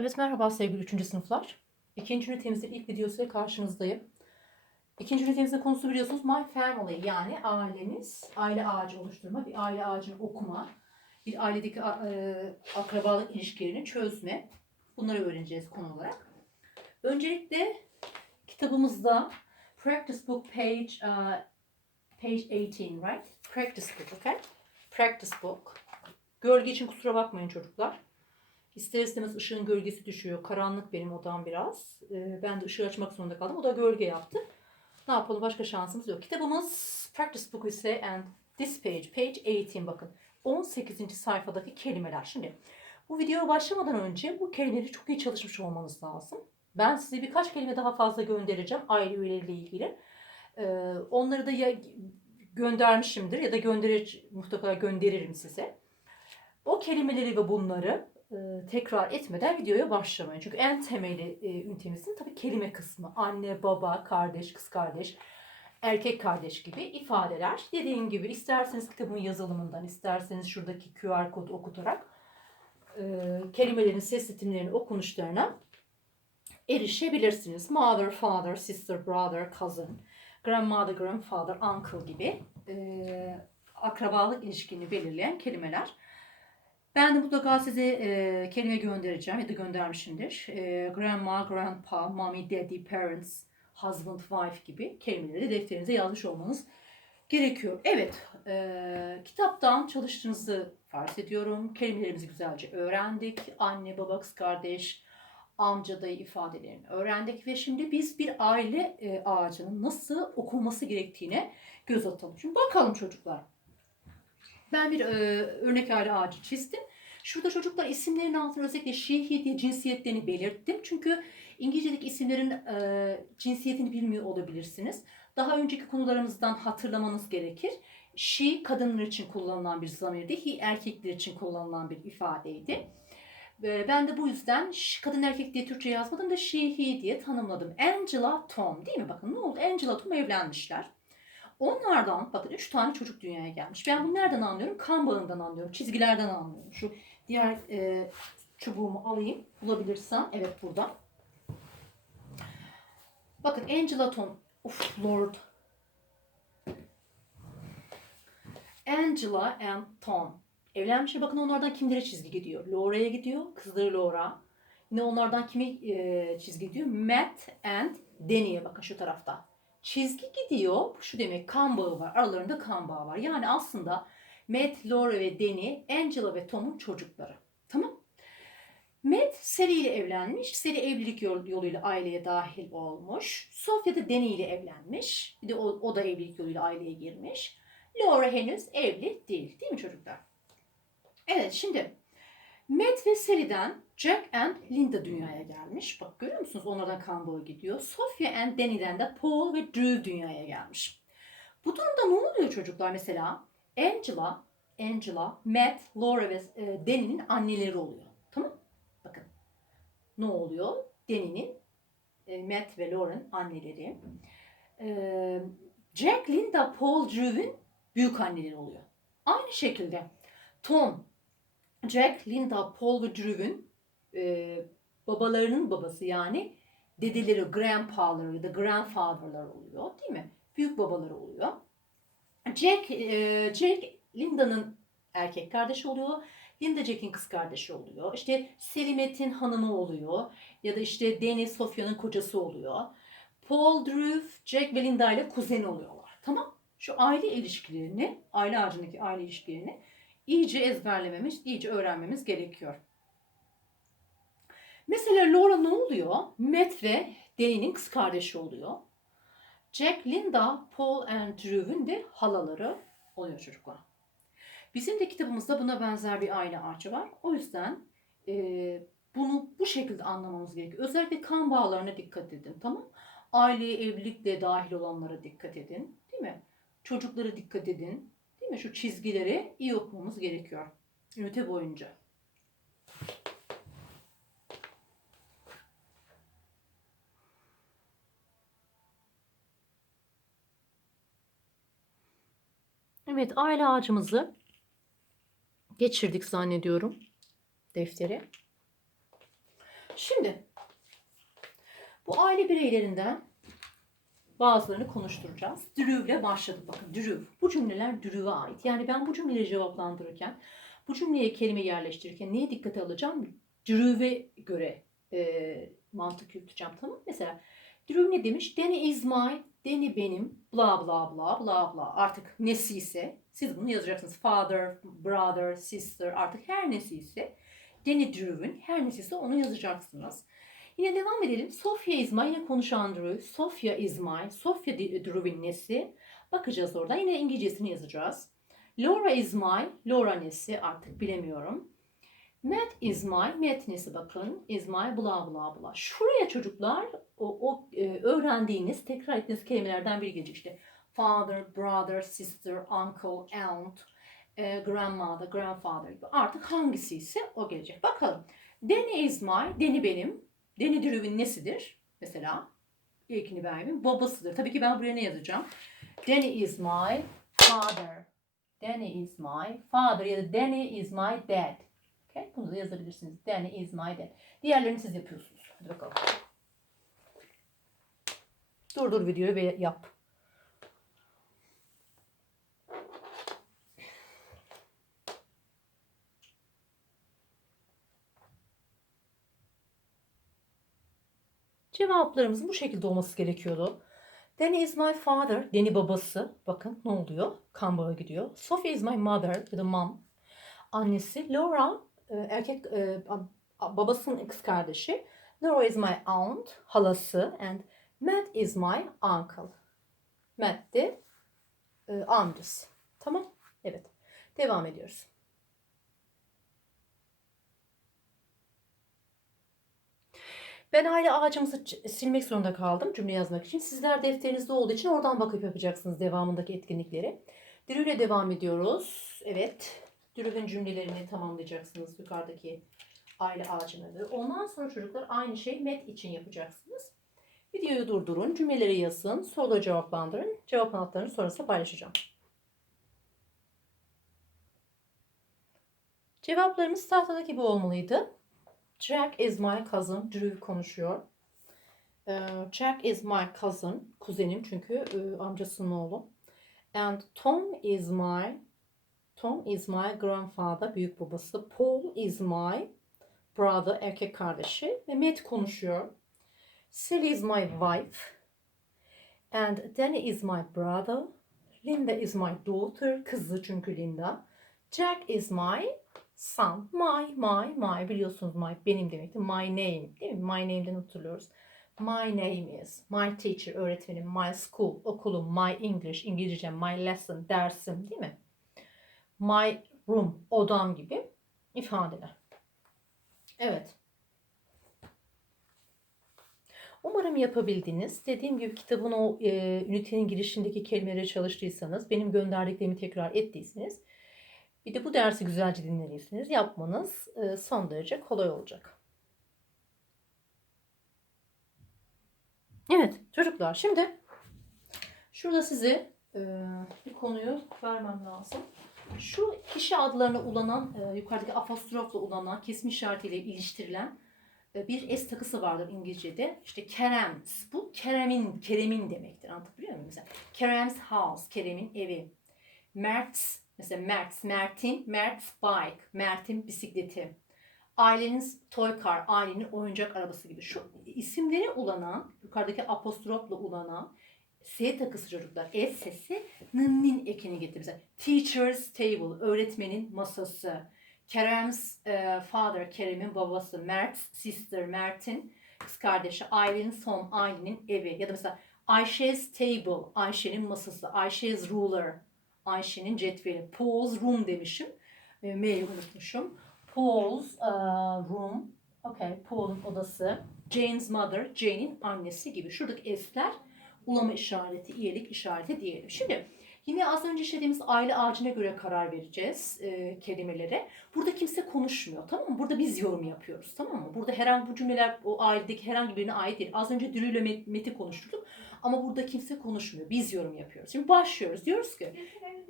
Evet merhaba sevgili 3. sınıflar. İkinci ünitemizin ilk videosuyla karşınızdayım. İkinci ünitemizin konusu biliyorsunuz My Family yani aileniz, aile ağacı oluşturma, bir aile ağacını okuma, bir ailedeki e, akrabalık ilişkilerini çözme. Bunları öğreneceğiz konu olarak. Öncelikle kitabımızda Practice Book page uh, page 18 right? Practice book, okay? Practice book. Gölge için kusura bakmayın çocuklar. İster istemez ışığın gölgesi düşüyor. Karanlık benim odam biraz. Ee, ben de ışığı açmak zorunda kaldım. O da gölge yaptı. Ne yapalım başka şansımız yok. Kitabımız Practice Book ise and this page, page 18 bakın. 18. sayfadaki kelimeler. Şimdi bu videoya başlamadan önce bu kelimeleri çok iyi çalışmış olmanız lazım. Ben size birkaç kelime daha fazla göndereceğim aile üyeleriyle ilgili. Ee, onları da ya göndermişimdir ya da gönderir, mutlaka gönderirim size. O kelimeleri ve bunları tekrar etmeden videoya başlamayın. Çünkü en temeli e, ünitemizin tabii kelime kısmı. Anne, baba, kardeş, kız kardeş, erkek kardeş gibi ifadeler. Dediğim gibi isterseniz kitabın yazılımından, isterseniz şuradaki QR kodu okutarak e, kelimelerin ses ritimlerinin okunuşlarına erişebilirsiniz. Mother, father, sister, brother, cousin, grandmother, grandfather, uncle gibi e, akrabalık ilişkini belirleyen kelimeler. Ben de mutlaka size e, kelime göndereceğim ya da göndermişimdir. E, grandma, grandpa, mommy, daddy, parents, husband, wife gibi kelimeleri defterinize yazmış olmanız gerekiyor. Evet, e, kitaptan çalıştığınızı farz ediyorum. Kelimelerimizi güzelce öğrendik. Anne, baba, kız kardeş, amca, dayı ifadelerini öğrendik. Ve şimdi biz bir aile e, ağacının nasıl okunması gerektiğine göz atalım. Şimdi bakalım çocuklar. Ben bir e, örnek aile ağacı çizdim. Şurada çocuklar isimlerin altına özellikle şehi diye cinsiyetlerini belirttim. Çünkü İngilizce'deki isimlerin e, cinsiyetini bilmiyor olabilirsiniz. Daha önceki konularımızdan hatırlamanız gerekir. She kadınlar için kullanılan bir zamirdi. He erkekler için kullanılan bir ifadeydi. E, ben de bu yüzden kadın erkek diye Türkçe yazmadım da she he diye tanımladım. Angela Tom değil mi? Bakın ne oldu? Angela Tom evlenmişler. Onlardan bakın üç tane çocuk dünyaya gelmiş. Ben bunu nereden anlıyorum? Kan bağından anlıyorum. Çizgilerden anlıyorum. Şu diğer e, çubuğumu alayım. Bulabilirsem. Evet burada. Bakın Angela Tom. Of Lord. Angela and Tom. Evlenmişler. Bakın onlardan kimlere çizgi gidiyor? Laura'ya gidiyor. Kızları Laura. Yine onlardan kimi e, çizgi gidiyor? Matt and Danny'e bakın şu tarafta çizgi gidiyor. Bu şu demek kan bağı var. Aralarında kan bağı var. Yani aslında Matt, Laura ve Danny, Angela ve Tom'un çocukları. Tamam. Matt Sally ile evlenmiş. Sally evlilik yol- yoluyla aileye dahil olmuş. Sophia da Danny ile evlenmiş. Bir de o, o da evlilik yoluyla aileye girmiş. Laura henüz evli değil. Değil mi çocuklar? Evet şimdi Matt ve Sally'den Jack and Linda dünyaya gelmiş. Bak görüyor musunuz? Onlardan kan bağı gidiyor. Sophia and Danny'den de Paul ve Drew dünyaya gelmiş. Bu durumda ne oluyor çocuklar mesela? Angela, Angela, Matt, Laura ve e, Danny'nin anneleri oluyor. Tamam? Bakın. Ne oluyor? Danny'nin e, Matt ve Laura'nın anneleri. E, Jack, Linda, Paul, Drew'ün büyük anneleri oluyor. Aynı şekilde Tom, Jack, Linda, Paul ve Drew'ün e, babalarının babası yani dedeleri, grandpaları ya da grandfather'lar oluyor değil mi? Büyük babaları oluyor. Jack, e, Jack Linda'nın erkek kardeşi oluyor. Linda Jack'in kız kardeşi oluyor. İşte Selimet'in hanımı oluyor. Ya da işte Danny Sophia'nın kocası oluyor. Paul, Drew, Jack ve Linda ile kuzen oluyorlar. Tamam. Şu aile ilişkilerini, aile ağacındaki aile ilişkilerini iyice ezberlememiz, iyice öğrenmemiz gerekiyor. Mesela Laura ne oluyor? Matt ve Danny'nin kız kardeşi oluyor. Jack, Linda, Paul and Drew'ün de halaları oluyor çocuklar. Bizim de kitabımızda buna benzer bir aile ağacı var. O yüzden e, bunu bu şekilde anlamamız gerekiyor. Özellikle kan bağlarına dikkat edin. Tamam Aileye evlilikle dahil olanlara dikkat edin. Değil mi? Çocuklara dikkat edin. Mi? Şu çizgileri iyi okumamız gerekiyor. Ünite boyunca. Evet, aile ağacımızı geçirdik zannediyorum deftere. Şimdi bu aile bireylerinden bazılarını konuşturacağız. İle başladık bakın. Drew. Bu cümleler Drew'a ait. Yani ben bu cümleleri cevaplandırırken, bu cümleye kelime yerleştirirken neye dikkate alacağım? Drew'e göre e, mantık yürüteceğim tamam? Mesela Drew ne demiş? Danny is my, Danny benim, bla bla bla bla bla. Artık nesi ise siz bunu yazacaksınız. Father, brother, sister artık her nesi ise Danny Drew'ün her nesi ise onu yazacaksınız. Yine devam edelim. My yine konuşan Drew. My. Sofia di- Drew'in nesi? Bakacağız orada. Yine İngilizcesini yazacağız. Laura my. Laura nesi? Artık bilemiyorum. Matt my. Matt nesi bakın. Is my bla bla bla. Şuraya çocuklar o, o e, öğrendiğiniz, tekrar ettiğiniz kelimelerden biri gelecek işte. Father, brother, sister, uncle, aunt, e, grandmother, grandfather gibi. Artık hangisi ise o gelecek. Bakalım. İs my. Danny benim. Danny Drew'in nesidir? Mesela ilkini vermeyeyim. Babasıdır. Tabii ki ben buraya ne yazacağım? Danny is my father. Danny is my father ya da Danny is my dad. Okay? Bunu da yazabilirsiniz. Danny is my dad. Diğerlerini siz yapıyorsunuz. Hadi bakalım. Durdur videoyu ve yap. Cevaplarımızın bu şekilde olması gerekiyordu. Danny is my father. Danny babası. Bakın ne oluyor? Kan bağı gidiyor. Sophie is my mother. Ya da mom. Annesi. Laura e, erkek e, babasının kız kardeşi. Laura is my aunt. Halası. And Matt is my uncle. Matt de e, amcası. Tamam. Evet. Devam ediyoruz. Ben aile ağacımızı silmek zorunda kaldım cümle yazmak için. Sizler defterinizde olduğu için oradan bakıp yapacaksınız devamındaki etkinlikleri. İle devam ediyoruz. Evet. Drew'ün cümlelerini tamamlayacaksınız yukarıdaki aile ağacını. Ondan sonra çocuklar aynı şey met için yapacaksınız. Videoyu durdurun, cümleleri yazın, soruları cevaplandırın. Cevap notlarını sonrasında paylaşacağım. Cevaplarımız tahtadaki gibi olmalıydı. Jack is my cousin. Drew konuşuyor. Ee, Jack is my cousin. Kuzenim çünkü e, amcasının oğlu. And Tom is my Tom is my grandfather. Büyük babası. Paul is my brother. Erkek kardeşi. Ve Matt konuşuyor. Sally is my wife. And Danny is my brother. Linda is my daughter. Kızı çünkü Linda. Jack is my son. My, my, my biliyorsunuz my benim demekti. My name değil mi? My name'den hatırlıyoruz. My name is. My teacher öğretmenim. My school okulum. My English İngilizce. My lesson dersim değil mi? My room odam gibi ifadeler. Evet. Umarım yapabildiniz. Dediğim gibi kitabın o e, ünitenin girişindeki kelimeleri çalıştıysanız, benim gönderdiklerimi tekrar ettiyseniz, bir de bu dersi güzelce dinlediyseniz yapmanız e, son derece kolay olacak. Evet çocuklar şimdi şurada size e, bir konuyu vermem lazım. Şu kişi adlarına ulanan, e, yukarıdaki apostrofla ulanan, kesme işaretiyle iliştirilen bir es takısı vardır İngilizce'de. İşte Kerem, bu Kerem'in, Kerem'in demektir. Anlatabiliyor muyum? Mesela Kerem's house, Kerem'in evi. Mert, mesela Mert, Mert'in, Mert's bike, Mert'in bisikleti. Ailenin toy car, ailenin oyuncak arabası gibi. Şu isimleri ulanan, yukarıdaki apostrofla ulanan S takısı çocuklar. S sesi nın ekini. Mesela teacher's table, öğretmenin masası. Kerem's e, father, Kerem'in babası. Mert's sister, Mert'in kız kardeşi. Ailenin son, ailenin evi. Ya da mesela Ayşe's table, Ayşe'nin masası. Ayşe's ruler, Ayşe'nin cetveli. Paul's room demişim. E, M'yi unutmuşum. Paul's e, room. Okay, Paul'un odası. Jane's mother, Jane'in annesi gibi. Şuradaki S'ler ulama işareti, iyilik işareti diyelim. Şimdi yine az önce işlediğimiz aile ağacına göre karar vereceğiz e, kelimelere. Burada kimse konuşmuyor tamam mı? Burada biz yorum yapıyoruz tamam mı? Burada herhangi bu cümleler o ailedeki herhangi birine ait değil. Az önce Dürü ile Met- Met'i konuşturduk ama burada kimse konuşmuyor. Biz yorum yapıyoruz. Şimdi başlıyoruz. Diyoruz ki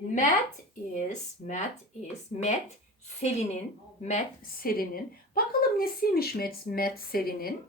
Matt is, Matt is, Matt Selin'in, Matt Selin'in. Bakalım nesiymiş Matt, Matt Sally'nin?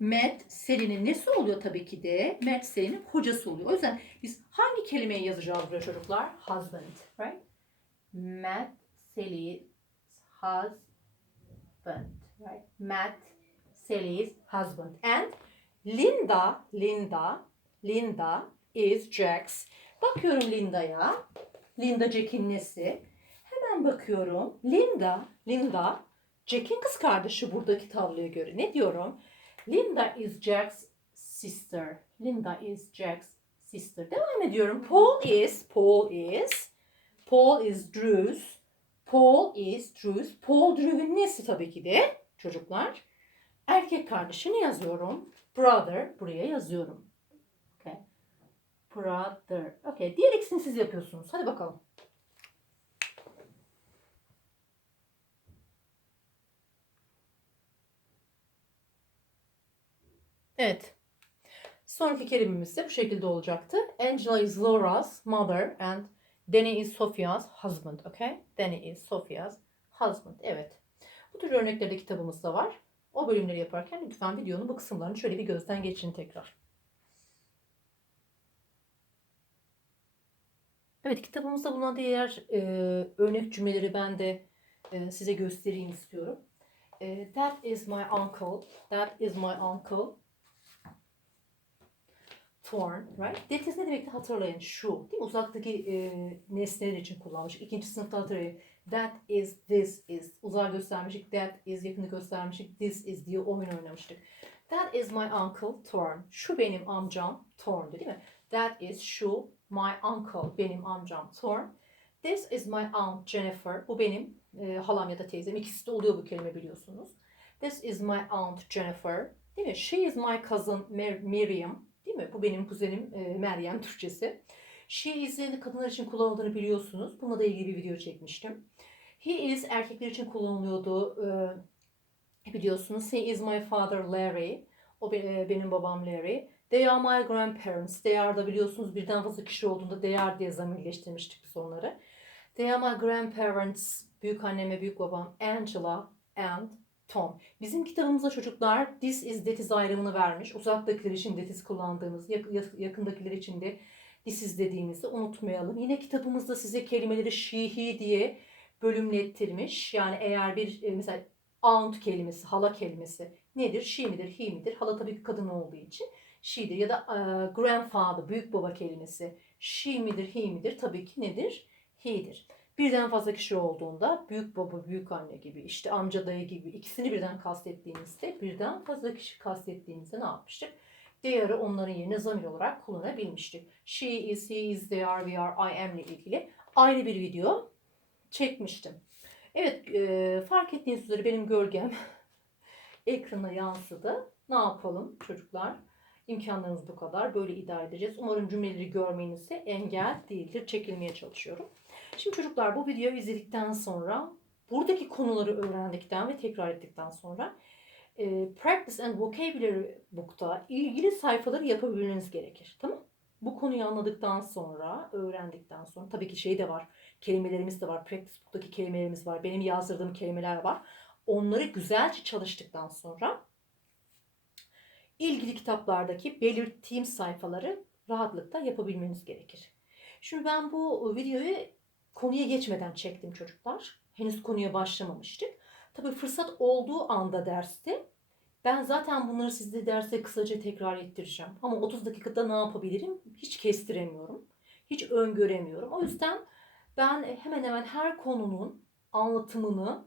Matt Sally'nin nesi oluyor tabii ki de? Matt Sally'nin kocası oluyor. O yüzden biz hangi kelimeyi yazacağız buraya çocuklar? Husband, right? Matt Sally's husband, right? Matt Sally's husband. And Linda, Linda, Linda is Jack's. Bakıyorum Linda'ya. Linda Jack'in nesi? Hemen bakıyorum. Linda, Linda, Jack'in kız kardeşi buradaki tabloya göre. Ne diyorum? Linda is Jack's sister. Linda is Jack's sister. Devam ediyorum. Paul is, Paul is, Paul is Drew's. Paul is Drew's. Paul Drew'ün nesi tabii ki de çocuklar? Erkek kardeşini yazıyorum. Brother buraya yazıyorum. Okay. Brother. Okay. Diğer ikisini siz yapıyorsunuz. Hadi bakalım. Evet. Sonraki kelimemiz de bu şekilde olacaktı. Angela is Laura's mother and Danny is Sophia's husband. Okay? Danny is Sophia's husband. Evet. Bu tür örnekleri de kitabımızda var. O bölümleri yaparken lütfen videonun bu kısımlarını şöyle bir gözden geçirin tekrar. Evet kitabımızda bulunan diğer e, örnek cümleleri ben de e, size göstereyim istiyorum. E, that is my uncle. That is my uncle. Torn, right? İs ne demekti hatırlayın. Şu, değil mi? Uzaktaki e, nesneler için kullanmış. İkinci sınıfta hatırlayın. That is, this is. Uzağa göstermiştik. That is yakını göstermiştik. This is diye oyun oynamıştık. That is my uncle Torn. Şu benim amcam Torn değil mi? That is şu my uncle benim amcam Torn. This is my aunt Jennifer. Bu benim e, halam ya da teyzem. İkisi de oluyor bu kelime biliyorsunuz. This is my aunt Jennifer. Değil mi? She is my cousin Mer- Miriam. Değil mi? Bu benim kuzenim e, Meryem Türkçesi. She is'in kadınlar için kullanıldığını biliyorsunuz. Bununla da ilgili bir video çekmiştim. He is erkekler için kullanılıyordu. e, biliyorsunuz. He is my father Larry. O be- e, benim babam Larry. They are my grandparents. They are da biliyorsunuz birden fazla kişi olduğunda they are diye zamirleştirmiştik biz onları. They are my grandparents. Büyük annem ve büyük babam Angela and Tom. Bizim kitabımızda çocuklar this is that is ayrımını vermiş. Uzaktakiler için that is kullandığımız, yak- yak- yakındakiler için de this is dediğimizi unutmayalım. Yine kitabımızda size kelimeleri he diye bölümlettirmiş. Yani eğer bir e, mesela aunt kelimesi, hala kelimesi nedir? She midir, he midir? Hala tabii ki kadın olduğu için she'dir. Ya da e, grandfather, büyük baba kelimesi she midir, he midir? Tabii ki nedir? He'dir. Birden fazla kişi olduğunda büyük baba, büyük anne gibi, işte amca dayı gibi ikisini birden kastettiğimizde birden fazla kişi kastettiğimizde ne yapmıştık? There'ı onların yerine zamir olarak kullanabilmiştik. She is, he is, they are, we are, I am ile ilgili ayrı bir video çekmiştim. Evet, e, fark ettiğiniz üzere benim gölgem ekrana yansıdı. Ne yapalım çocuklar? İmkanlarımız bu kadar. Böyle idare edeceğiz. Umarım cümleleri görmenize engel değildir. Çekilmeye çalışıyorum. Şimdi çocuklar bu videoyu izledikten sonra buradaki konuları öğrendikten ve tekrar ettikten sonra e, Practice and Vocabulary Book'ta ilgili sayfaları yapabilmeniz gerekir. Tamam Bu konuyu anladıktan sonra, öğrendikten sonra tabii ki şey de var. Kelimelerimiz de var. Practice Book'taki kelimelerimiz var. Benim yazdırdığım kelimeler var. Onları güzelce çalıştıktan sonra ilgili kitaplardaki belirttiğim sayfaları rahatlıkla yapabilmeniz gerekir. Şimdi ben bu videoyu konuya geçmeden çektim çocuklar. Henüz konuya başlamamıştık. Tabii fırsat olduğu anda derste ben zaten bunları sizde derste kısaca tekrar ettireceğim. Ama 30 dakikada ne yapabilirim hiç kestiremiyorum. Hiç öngöremiyorum. O yüzden ben hemen hemen her konunun anlatımını,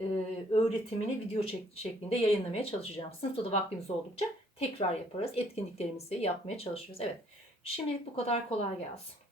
e, öğretimini video şek- şeklinde yayınlamaya çalışacağım. Sınıfta da vaktimiz oldukça tekrar yaparız. Etkinliklerimizi yapmaya çalışırız. Evet. Şimdilik bu kadar kolay gelsin.